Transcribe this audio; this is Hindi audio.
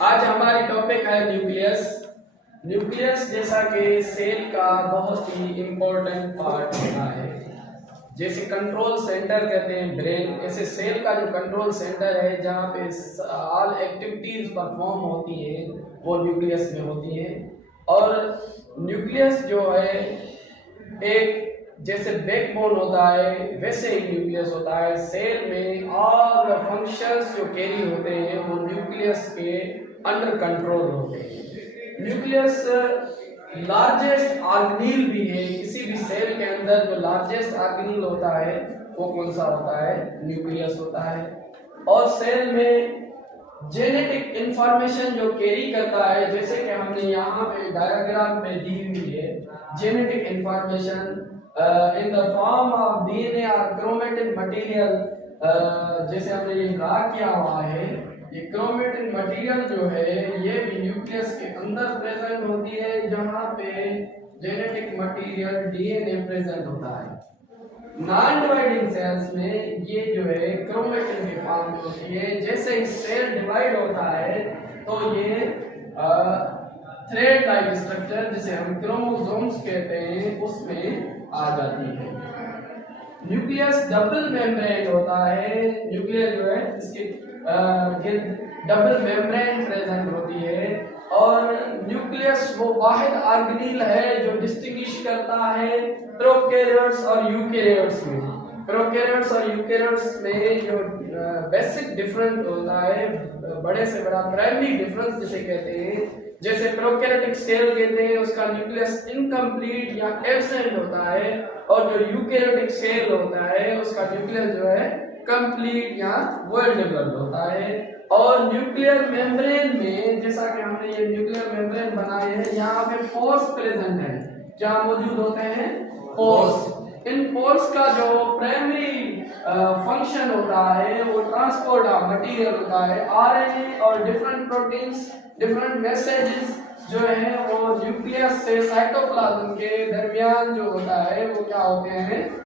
आज हमारी टॉपिक है न्यूक्लियस। न्यूक्लियस जैसा कि सेल का बहुत ही इम्पोर्टेंट पार्ट होता है। जैसे कंट्रोल सेंटर कहते हैं ब्रेन, ऐसे सेल का जो कंट्रोल सेंटर है जहाँ पे ऑल एक्टिविटीज परफॉर्म होती है वो न्यूक्लियस में होती है। और न्यूक्लियस जो है एक जैसे बैकबोन होता है वैसे ही न्यूक्लियस होता है। सेल में ऑल फंक्शंस जो कैरी होते हैं वो न्यूक्लियस के अंडर कंट्रोल होते हैं। न्यूक्लियस लार्जेस्ट ऑर्गेनील भी है। किसी भी सेल के अंदर जो लार्जेस्ट ऑर्गेनील होता है वो कौन सा होता है? न्यूक्लियस होता है। और सेल में जेनेटिक इंफॉर्मेशन जो कैरी करता है, जैसे कि हमने यहाँ पे डायग्राम में दी हुई है, genetic information in the form of DNA और क्रोमेटिन मटेरियल। जैसे हमने ये ड्रा किया हुआ है, ये क्रोमेटिन मटेरियल जो है ये भी न्यूक्लियस के अंदर प्रेजेंट होती है, जहाँ पे जेनेटिक मटेरियल डीएनए प्रेजेंट होता है। नॉन डिवाइडिंग सेल्स में ये जो है क्रोमेटिन के फॉर्म में होती है। जैसे ही सेल डिवाइड होता है तो ये थ्रेड लाइक स्ट्रक्चर जिसे हम क्रोमोसोम्स कहते हैं उसमें आ जाती है। न्यूक्लियस डबल मेम्ब्रेन होता है। न्यूक्लियस जो है इसके डबल मेम्ब्रेन प्रेजेंट होती है। और न्यूक्लियस वो वाहिद ऑर्गेनील है जो डिस्टिंग्विश करता है प्रोकैरियोट्स और यूकैरियोट्स में। प्रोकैरियोट्स और यूकैरियोट्स में जो बेसिक डिफरेंस होता है, बड़े से बड़ा प्राइमरी डिफरेंस जिसे कहते हैं, जैसे प्रोकैरियोटिक सेल कहते हैं उसका न्यूक्लियस इनकम्प्लीट या एब्सेंट होता है, और जो यूकैरियोटिक सेल होता है उसका न्यूक्लियस जो है कंप्लीट या वेल डेवलप्ड होता है। और न्यूक्लियर मेम्ब्रेन में जैसा कि हमने ये न्यूक्लियर मेम्ब्रेन बनाए हैं, यहाँ पे पोर्स प्रेजेंट है। क्या मौजूद होते हैं? पोर्स। इन पोर्स का जो प्राइमरी फंक्शन होता है वो ट्रांसपोर्ट ऑफ मटेरियल होता है। आरएनए और डिफरेंट प्रोटीन्स, डिफरेंट मैसेजेस जो है वो न्यूक्लियस से साइटोप्लाज्म के दरमियान जो होता है वो क्या होते हैं?